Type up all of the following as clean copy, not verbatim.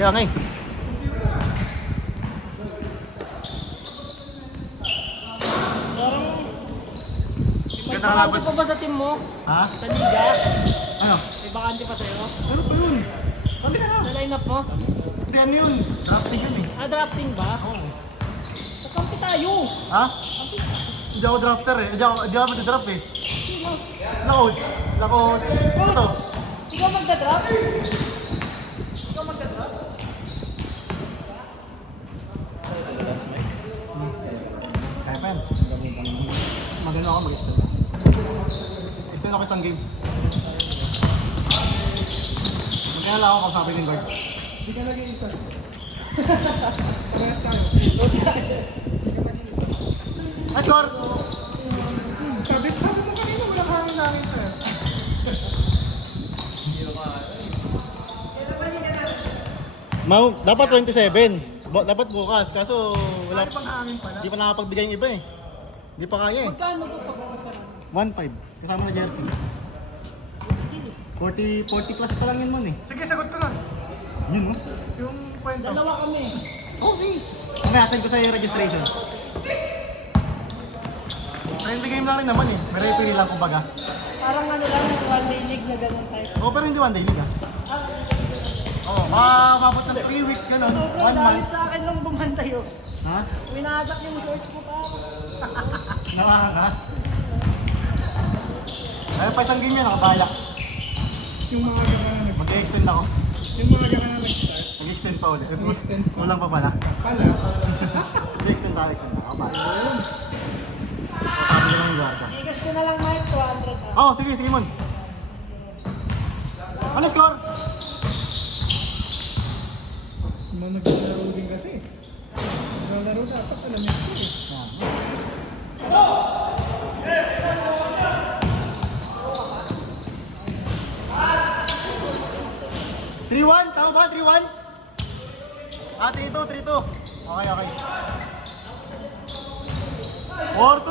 Kaya nga eh. May bakante pa ba sa team mo? Ha? Sa liga? Ano? May bakante pa sa'yo? Ano pa yun? Ano ka na? Sa lineup mo? Hindi ano yun? Drafting yun eh. Ah, drafting ba? Oo. Kakampi tayo! Ha? Hindi ako drafter eh. Hindi ako mag-draft eh. Sino? Sila coach. Sila coach. Ito. Ikaw magda-draft? Ikaw magda-draft? Kaya pa yan. Magano ako mag-extend. Extend ako isang game. Magkaya lang ako kung sabi ng guard. Hindi ka nag-iisa. Parehas tayo. Nice score! Sabi mo kanina, wala hangin namin sir. Dapat 27. Dapat bukas. Kaso wala Pang hangin pala. Hindi pa nakapagbigay yung iba eh. Hindi pa kaya eh. Magkano ba pag-usapan? 1.5. Kasama na jersey. 40 plus pa lang yun man eh. Sige, sagot ko lang. Yun no? Yung kwento. Dalawa kami. Okay. Mamaya send ko sa yung registration. Friendly game lang rin naman eh. May referee lang kumbaga. Parang ano lang, one day league na gano'n tayo. Oo, pero hindi one day league ah. Oo, mabot ng 3 weeks ganun. 1 Sobrang month. galit sa akin nung bumantay yun. Ha? Winasak yung shorts ko pa. Nawakan ka? Ayun pa isang game yan, nakabalak. Yung mga ka na nag- Mag-extend ako. Yung mga ka na nag-start. Mag-extend pa ulit. Mag-extend pa. Kulang pa pala. Pala. Mag-extend pa, extend pa. Kabalak. Sabi ko lang yung guarda. Igas ko na lang Mike, 200 ah. Oo, sige, sige mon. Ano score? Mga naglalaro din kasi. Naglalaro dapat alam niya ito eh. 3-1, tama ba? 3-1? Ah, 3-2, 3-2. Okay, okay. 4-2.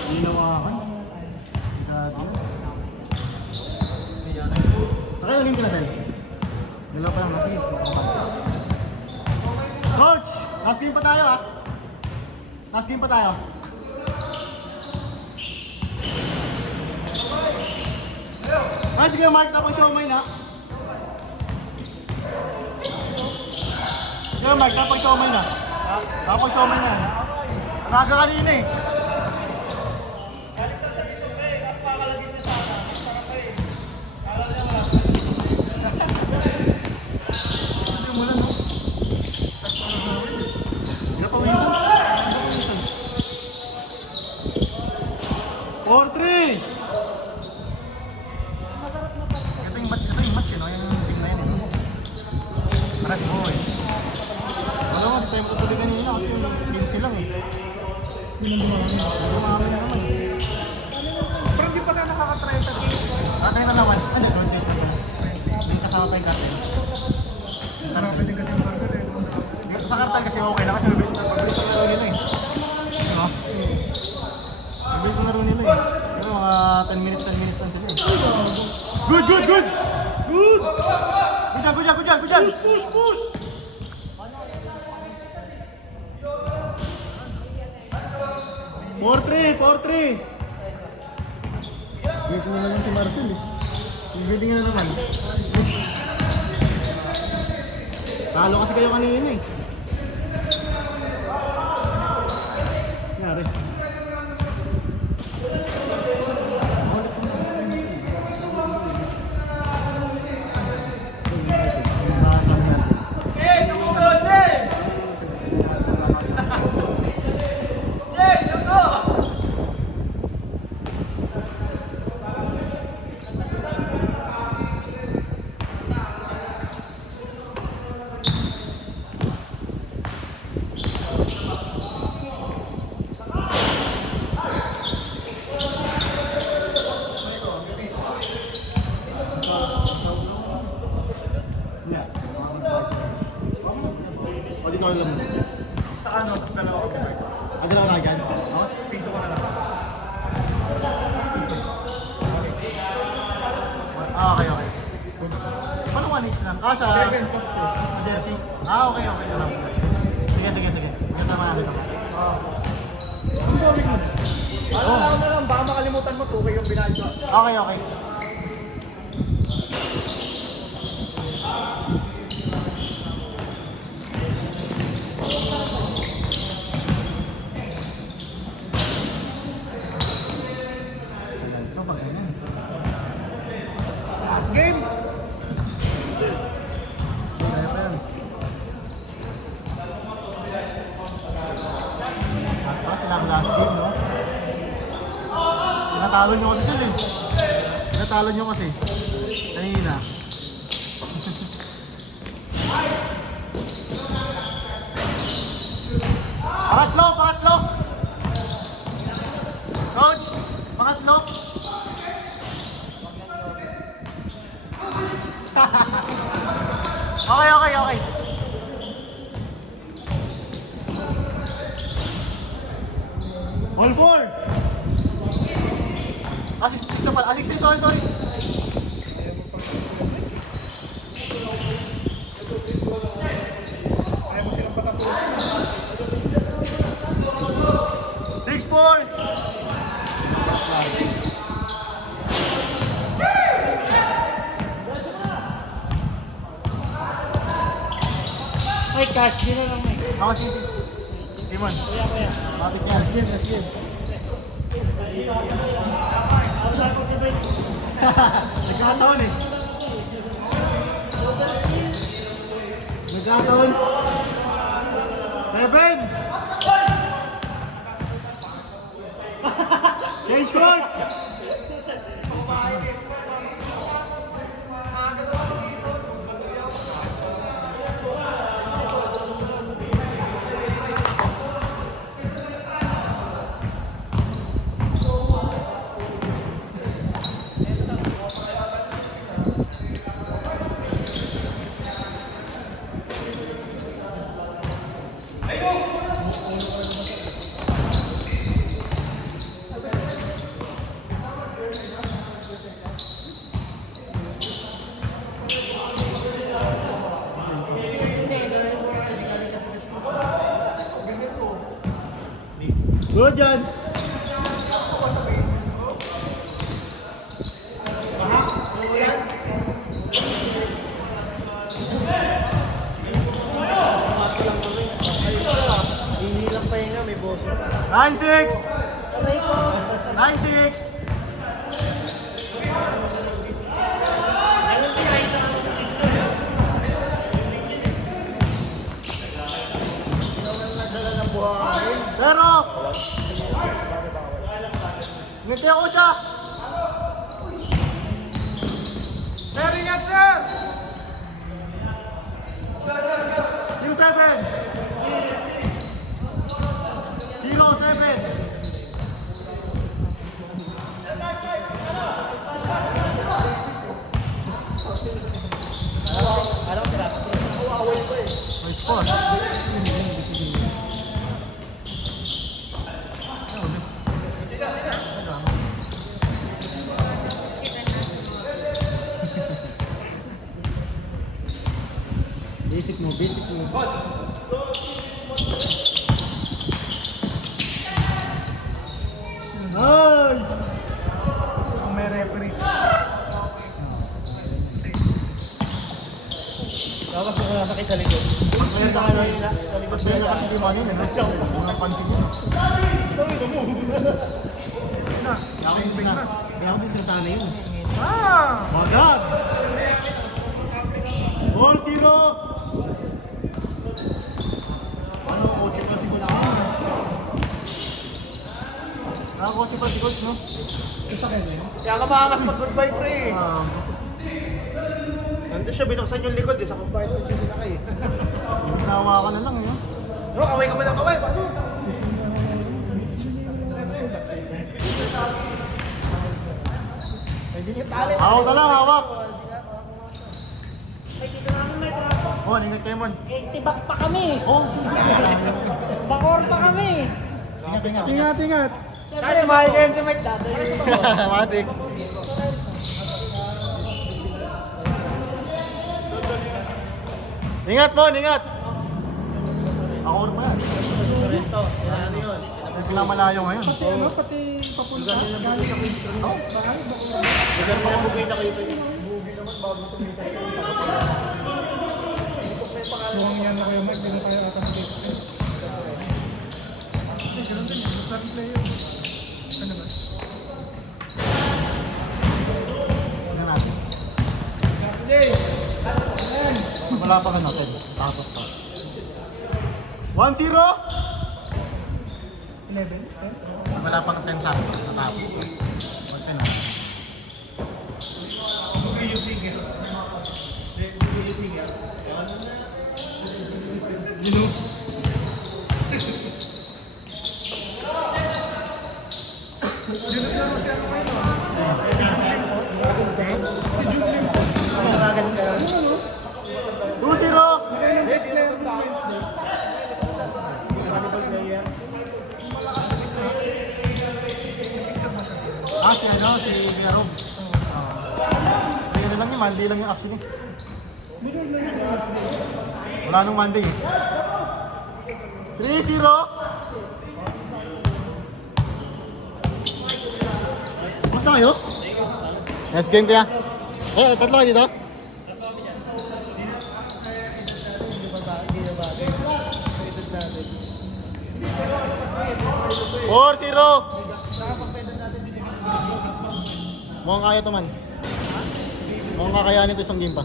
Hindi nawakan. Dati. Sakay, maging ka na sa'yo. Dalawa pa lang natin. Coach! Last game pa tayo ah. Last game pa tayo. Ay, sige Mark, tapos siomay na. Sige Mark, tapos siomay na. Tapos siomay na. Ang aga kanina eh. Hindi mo lang, no? Hindi na pawisan. 4-3! Ito yung match, no? Yung team na yun, eh. Paras mo, eh. Wala mo, tayo ko tuloy kanina kasi yung 15 lang, eh. Dumami na naman, eh. Pero hindi pa na nakaka-30. Kakaya na once, ano, don't date na ba? Yung kasama pa yung cartel. Marami din kasi yung burger eh. Sa cartel kasi okay lang kasi mabilis na laro nila, eh. Diba? Mabilis na laro nila, eh. Pero mga 10 minutes lang sila, eh. Good! Good! Good! Good! Good dyan! Push! 4-3! Wait na lang si Marcel eh. Reading na naman. Talo kasi kayo kanina eh. Nangyari. Again, Pasko. Jersey? Ah, okay. Sige. Ganda mga ano. Ang boring mo. Oh. na lang, baka makalimutan mo 2K yung binayad ko. Okay. Ito pa ganyan. Last game. Kaya pa yan. Sila ang last game, no? Tinatalo nyo kasi sila eh. Tinatalo nyo kasi. Kanina. Pangatlo! Coach! Pangatlo! Okay. All four! Assist ka pala. 16, sorry. Ayaw mo silang patapunan. 6-4! Ay, cash. Di na lang, Mike. Ako si Timon. Kuya. Bakit yan? Outside ko si Mike. Nagkataon eh. Nagkataon. 7! Change court! Good, John. Hihilang pahinga, may boss. 9-6! Aray ko. 9-6! Zero! Ngiti ako, Chuck! Sir, ingat, sir! 07! 07! Nice pass. Basic mo. Nice! Kung may referee. Tapos ako nasakay sa likod. Pagpayag na kanina. Pagpayag na kasi di mo ano yun. Hindi napansin yun. Nakinsing na. Hindi ako din sasana yun. Magad! Ball 0! Ano, kotse pa si Coach no? Nakakotse pa si Coach no? Sasakay na yun. Kaya ka makakas mag-goodbye, pre. Nandun siya, binuksan yung likod eh. Sa compartment yung sinakay eh. Mas nahawa ka na lang yun. No, kaway ka ba ng kaway? Paso. Hindi niya talent. Hawak ka lang, hawak! Ay, dito namin may trafo. Oh, ingat kayo mon. Tibak pa kami. Oh! Bakor pa kami. Ingat. Siyempre, mahal ka yun sa Mike dati. Matik. Ingat po, ingat! Ako rin pa yan. Ito, ano yun? Pinamalayo ngayon. Pati ano, pati papunta. Galing sa Queens. Oo. Lugar mo yung bugay na kayo ito. Mukhang yan na kayo, Mark. Ganun kayo ata sa Queens. Ganun din. Start player. Ano ba? Tignan natin. Wala pa ka natin. Tapos pa. 1-0! 11? 10? Wala pa ng 10 sa akin. Natapos ko. 1-10 na. Ganun lang kasi ano kayo. Pangaragan ka lang. 2-0! Yes, 11 points na. Cannibal player. Ah, si ano, si Verog. Hindi lang yung Monday lang yung action eh. Wala nung Monday eh. 3-0! Basta kayo? Next game kaya? Eh, tatlo kayo dito? Four, 0! Mukhang kaya to man. Mukhang kakayanin to isang game pa.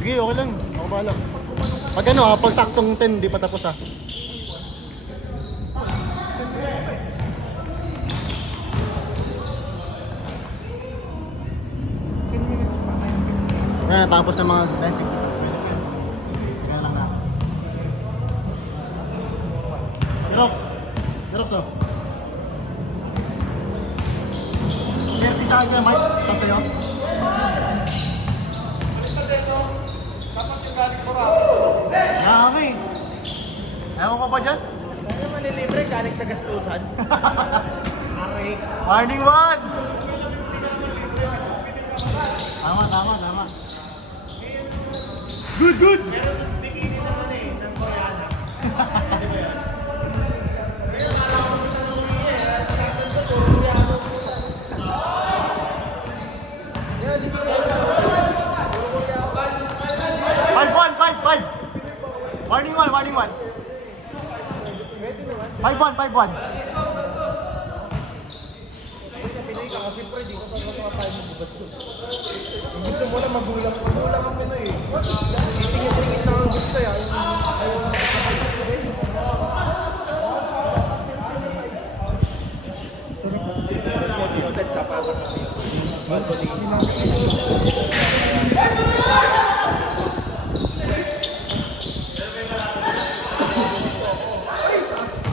Sige, okay lang. Ako bahala. Pag ano pag saktong 10, di pa tapos ha. Kaya natapos ng mga 90. Kaya lang na. Xerox! Xerox oh. Merci ka kaya Mike. Tapos sa'yo. Dami. Ewan ko ba dyan? Ano manilibre, galing sa gastusan. Aray. Warning 1! Tama. Good, good! Meron ng bikini naman eh, ng Koreana. Di ba yan? Kaya akala ko sa Nuri eh, at saktan ko, Koreano. Yan, di ba yan? 5-1! Warning 1! 5-1! Pinay ka kasi pre, di ko pa makapapay mo bubat ko. Kung gusto mo lang magulang ang Pinoy eh. Itingin-tingin lang ang gusto yan. Ayaw na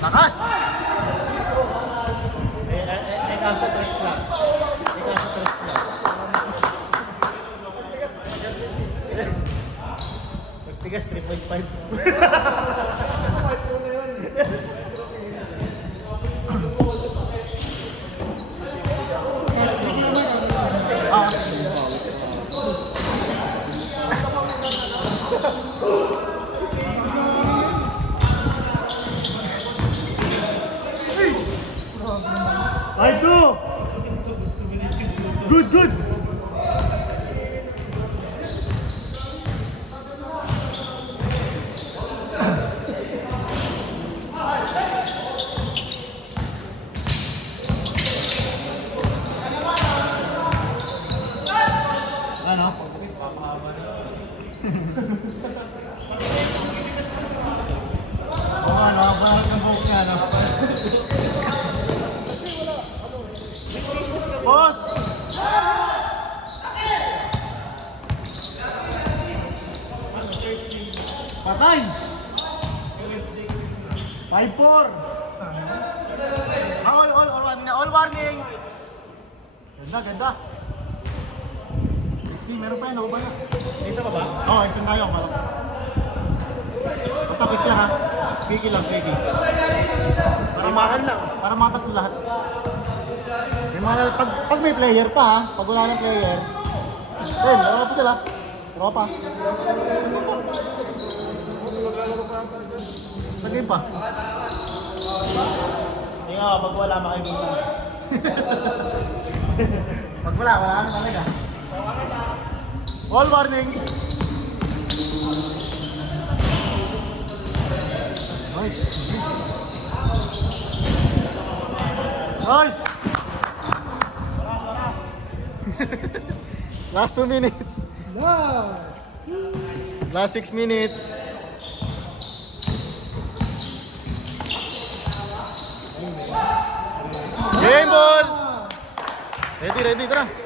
Takas! kaso tres lang. Magtigas 3.5. Five two. Good. Ano? Oo, ano? Parang ang buhok niya, ano? Boss! Patay! 5-4! All warning! Ganda. 60, meron pa yan, ako ba na? Isa ka ba? Oo, extend tayo, malak. Basta quick lang ha. Quickie lang. Rimahan lang. Para matatlo lahat. Pag may player pa ha, pag wala ng player, wala pa sila. Tropa. Sa game pa. Hindi nga, pag wala makikita. Pag wala na talaga. All warning. Nice. Nice. Last 2 minutes. Wow! Last 6 minutes. Game ball. Ready, tara.